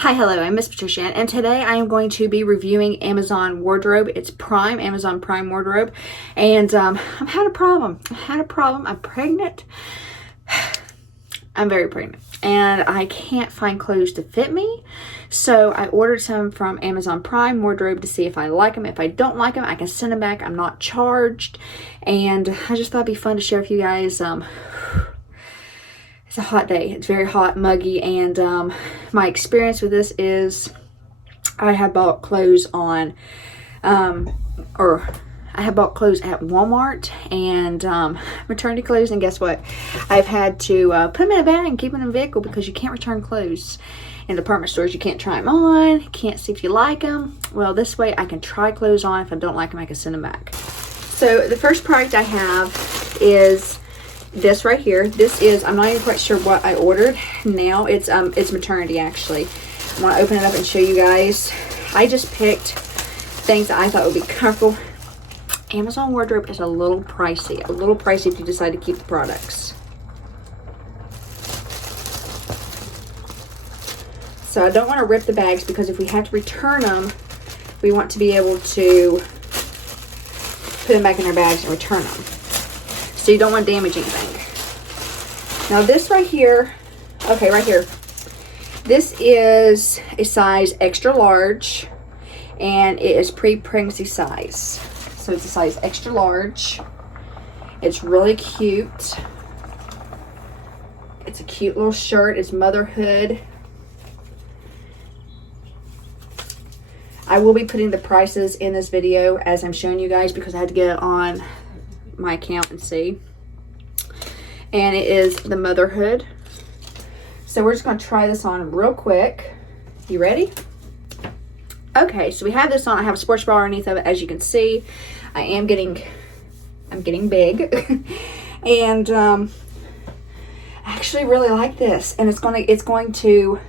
Hi, hello, I'm Miss Patricia, and today I am going to be reviewing Amazon wardrobe. It's Prime, Amazon Prime wardrobe, and I've had a problem. I'm pregnant. I'm very pregnant, and I can't find clothes to fit me, so I ordered some from Amazon Prime wardrobe to see if I like them. If I don't like them, I can send them back. I'm not charged, and I just thought it'd be fun to share with you guys. It's a hot day. It's very hot, muggy, and my experience with this is I have bought clothes on, or I have bought clothes at Walmart and maternity clothes, and guess what? I've had to put them in a bag and keep them in a vehicle because you can't return clothes. In department stores, you can't try them on, you can't see if you like them. Well, this way I can try clothes on. If I don't like them, I can send them back. So the first product I have is this right here. This is, I'm not even quite sure what I ordered now. It's Maternity, actually. I want to open it up and show you guys. I just picked things that I thought would be comfortable. Amazon wardrobe is a little pricey if you decide to keep the products. So I don't want to rip the bags, because if we have to return them, we want to be able to put them back in our bags and return them. So you don't want to damage anything. Now this right here, okay, right here, this is a size extra large, and it is pre-pregnancy size. So it's a size extra large. It's really cute. It's a cute little shirt. It's motherhood. I will be putting the prices in this video as I'm showing you guys, because I had to get it on my account and see. And it is the motherhood. So we're just going to try this on real quick. You ready? Okay, so we have this on. I have a sports bra underneath of it, as you can see. I'm getting big. And I actually really like this, and it's going to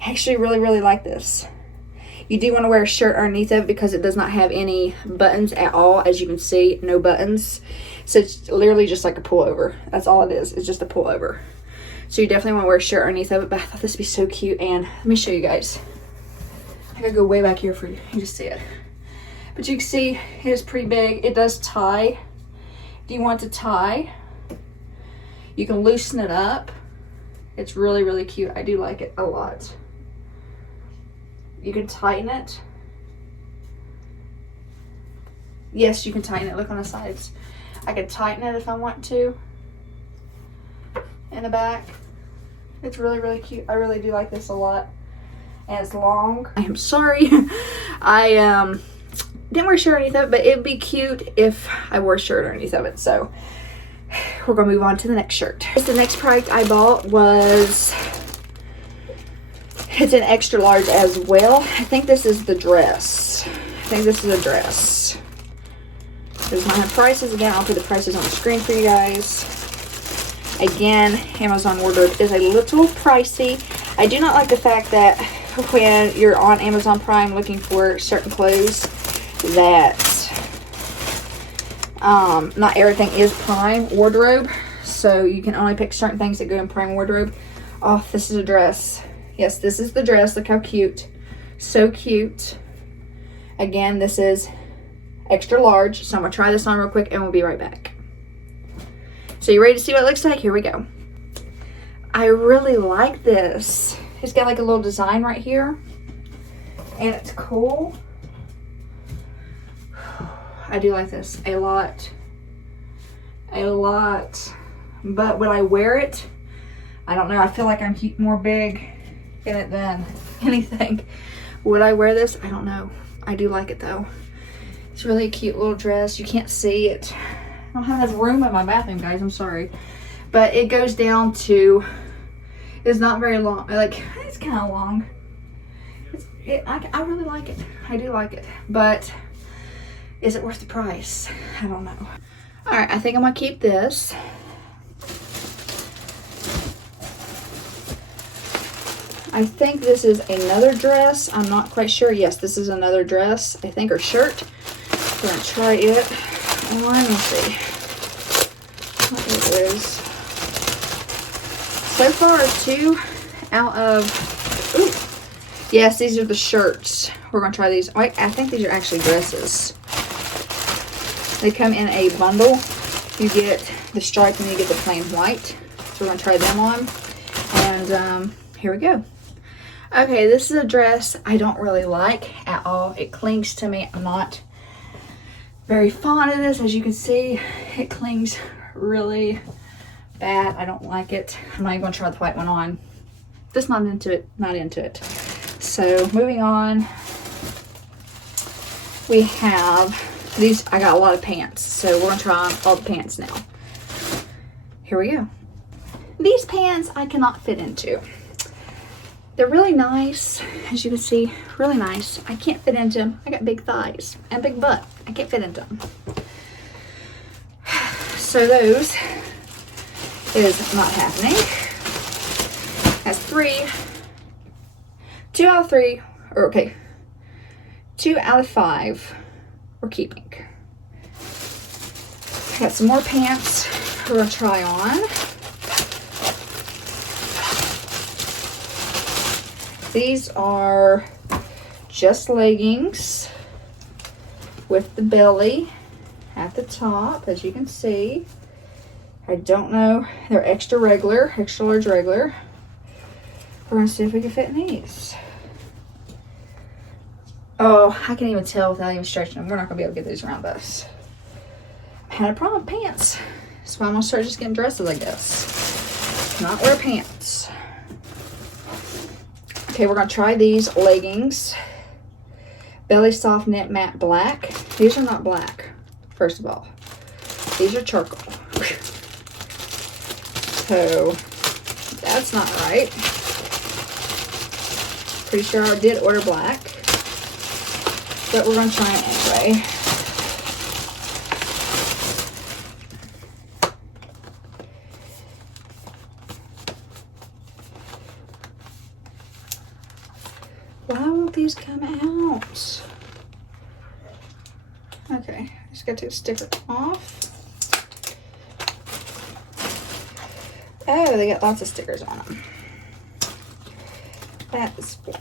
actually really like this. You do want to wear a shirt underneath of it because it does not have any buttons at all. As you can see, no buttons. So it's literally just like a pullover. That's all it is. It's just a pullover. So you definitely want to wear a shirt underneath of it. But I thought this would be so cute. And let me show you guys. I gotta go way back here for you to see it. But you can see it is pretty big. It does tie. Do you want to tie? You can loosen it up. It's really cute. I do like it a lot. You can tighten it. Yes, you can tighten it. Look on the sides. I can tighten it if I want to. In the back. It's really cute. I really do like this a lot. And it's long. I am sorry. I didn't wear a shirt underneath of it, but it'd be cute if I wore a shirt underneath of it. So we're gonna move on to the next shirt. The next product I bought was, it's an extra large as well. I think this is the dress. There's my prices again. I'll put the prices on the screen for you guys. Again, Amazon wardrobe is a little pricey. I do not like the fact that when you're on Amazon Prime looking for certain clothes, that not everything is Prime wardrobe. So you can only pick certain things that go in Prime wardrobe. Oh, this is a dress. Yes, this is the dress. Look how cute. So cute. Again, this is extra large. So I'm going to try this on real quick and we'll be right back. So you ready to see what it looks like? Here we go. I really like this. It's got like a little design right here. And it's cool. I do like this a lot. But would I wear it? I don't know. I feel like I'm more big in it than anything. Would I wear this? I don't know. I do like it though. It's really a cute little dress. You can't see it. I don't have enough room in my bathroom, guys. I'm sorry. But it goes down to, it's not very long. Like, it's kind of long. I really like it. I do like it. But is it worth the price? I don't know. All right, I think I'm gonna keep this. I think this is another dress. I'm not quite sure. Yes, this is another dress, I think, or shirt. We're gonna try it on. Let's see what it is. so far 2 out of, ooh, yes, these are the shirts. We're going to try these. I think these are actually dresses. They come in a bundle. You get the stripe and you get the plain white. So we're going to try them on. And here we go. Okay, this is a dress I don't really like at all. It clings to me. I'm not very fond of this. As you can see, it clings really bad. I don't like it. I'm not even going to try the white one on. Just not into it. Not into it. So moving on, we have these. I got a lot of pants, so we're going to try on all the pants now. Here we go. These pants I cannot fit into. They're really nice, as you can see, really nice. I can't fit into them. I got big thighs and big butt. I can't fit into them. So those is not happening. That's 2 out of 3, or okay, 2 out of 5 we're keeping. Got some more pants we're gonna try on. These are just leggings with the belly at the top, as you can see. I don't know, they're extra regular, extra large regular. We're gonna see if we can fit in these. Oh, I can't even tell without even stretching them. We're not gonna be able to get these around us. I had a problem with pants. That's why I'm gonna start just getting dresses, I guess. Not wear pants. Okay, we're gonna try these leggings. Belly soft knit matte black. These are not black, first of all. These are charcoal. So, that's not right. Pretty sure I did order black. But we're gonna try it anyway. Why won't these come out? Okay, just gotta take the sticker off. Oh, they got lots of stickers on them. That is why.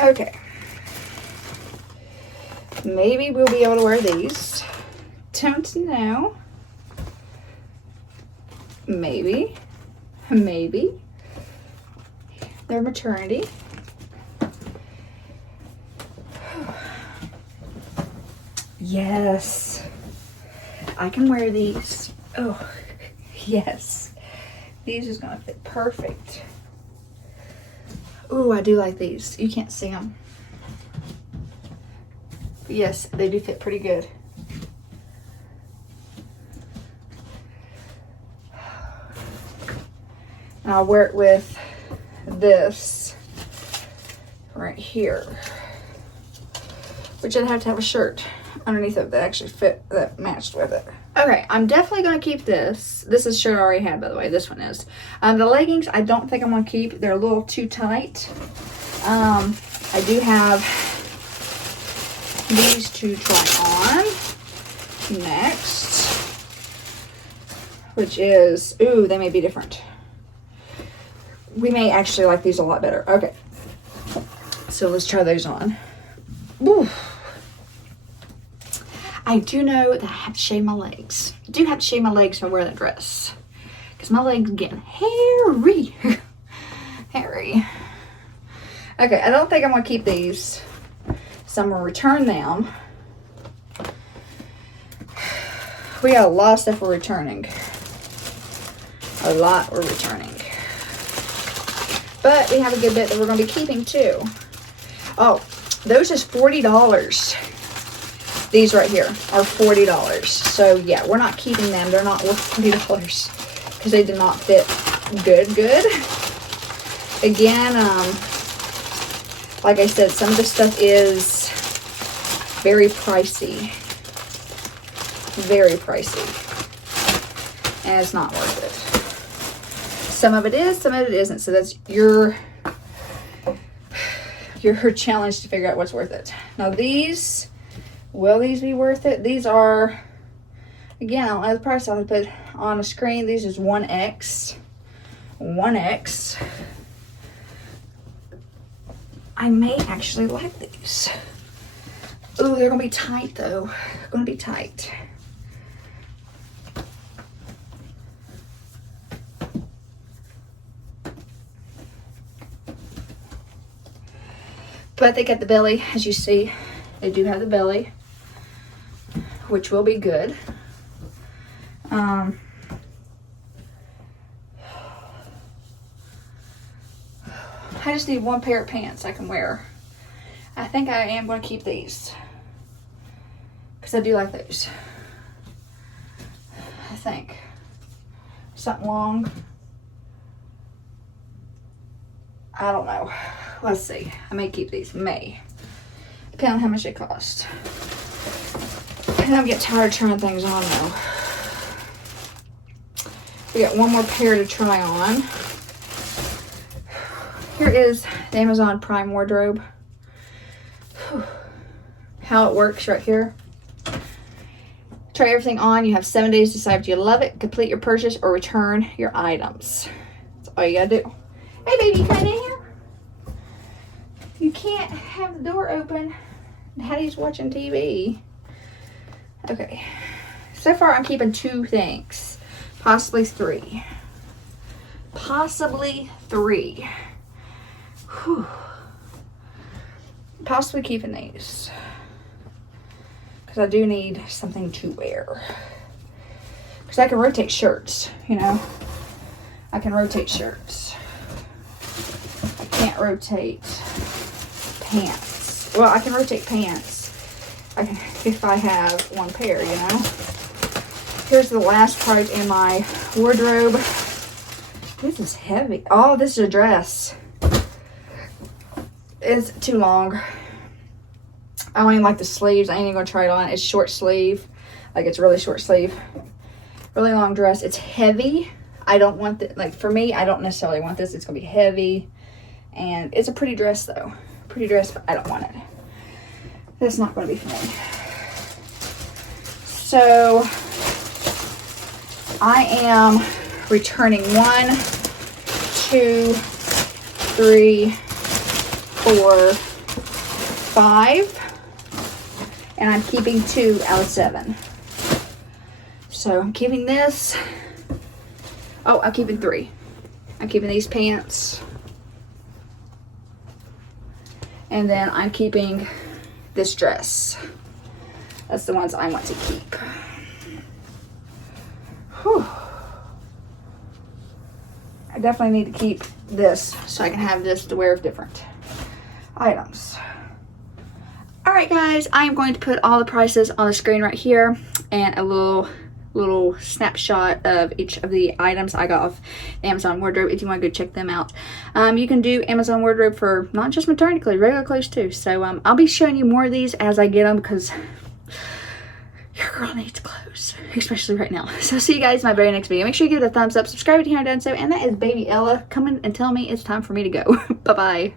Okay. Maybe we'll be able to wear these. Don't know. Maybe. Maybe. They're maternity. Yes. I can wear these. Oh, yes. These is gonna fit perfect. Ooh, I do like these. You can't see them. But yes, they do fit pretty good. And I'll wear it with this right here, which I'd have to have a shirt underneath it that actually fit, that matched with it. Okay, I'm definitely going to keep this. This is a shirt I already had, by the way. This one is. The leggings, I don't think I'm going to keep. They're a little too tight. I do have these to try on next, which is, ooh, they may be different. We may actually like these a lot better. Okay, so let's try those on. Ooh. I do know that I have to shave my legs. I do have to shave my legs when I wear that dress, because my legs are getting hairy. Hairy. Okay, I don't think I'm going to keep these, so I'm going to return them. We got a lot of stuff we're returning. A lot we're returning. But we have a good bit that we're going to be keeping too. Oh, those is $40. These right here are $40. So yeah, we're not keeping them. They're not worth $40 because they did not fit good. Again, like I said, some of this stuff is very pricey. Very pricey. And it's not worth it. Some of it is, some of it isn't. So that's your challenge to figure out what's worth it. Now these, will these be worth it? These are Again, I don't know the price I put on the screen. These is 1X. 1X. I may actually like these. Ooh, they're gonna be tight though. They're gonna be tight. But they got the belly, as you see. They do have the belly, which will be good. I just need one pair of pants I can wear. I think I am going to keep these because I do like those. I think something long. I don't know. Let's see. I may keep these. May. Depending on how much they cost. And I'm getting tired of trying things on though. We got one more pair to try on. Here is the Amazon Prime wardrobe. How it works right here. Try everything on. You have 7 days to decide if you love it, complete your purchase, or return your items. That's all you gotta do. Hey baby, come in here. You can't have the door open. Hattie's watching TV. Okay. So far I'm keeping 2 things. Possibly 3. Possibly 3. Whew. Possibly keeping these. Because I do need something to wear. Because I can rotate shirts, you know. I can rotate shirts. I can't rotate pants. Well, I can rotate pants. I can, if I have one pair, you know. Here's the last part in my wardrobe. This is heavy. Oh, this is a dress. It's too long. I don't even like the sleeves. I ain't even gonna try it on. It's short sleeve. Like, it's really short sleeve. Really long dress. It's heavy. I don't want it. Like, for me, I don't necessarily want this. It's gonna be heavy. And it's a pretty dress though. Pretty dress, but I don't want it. That's not gonna be for me. So I am returning 1, 2, 3, 4, 5. And I'm keeping 2 out of 7. So I'm keeping this. Oh, I'm keeping 3. I'm keeping these pants. And then I'm keeping this dress. That's the ones I want to keep. Whew. I definitely need to keep this so I can have this to wear with different items. Alright guys, I am going to put all the prices on the screen right here and a little snapshot of each of the items I got off Amazon wardrobe if you want to go check them out. You can do Amazon wardrobe for not just maternity clothes, regular clothes too. So I'll be showing you more of these as I get them because your girl needs clothes, especially right now. So see you guys in my very next video. Make sure you give it a thumbs up, subscribe if you haven't done so, and that is baby Ella coming and telling me it's time for me to go. Bye bye.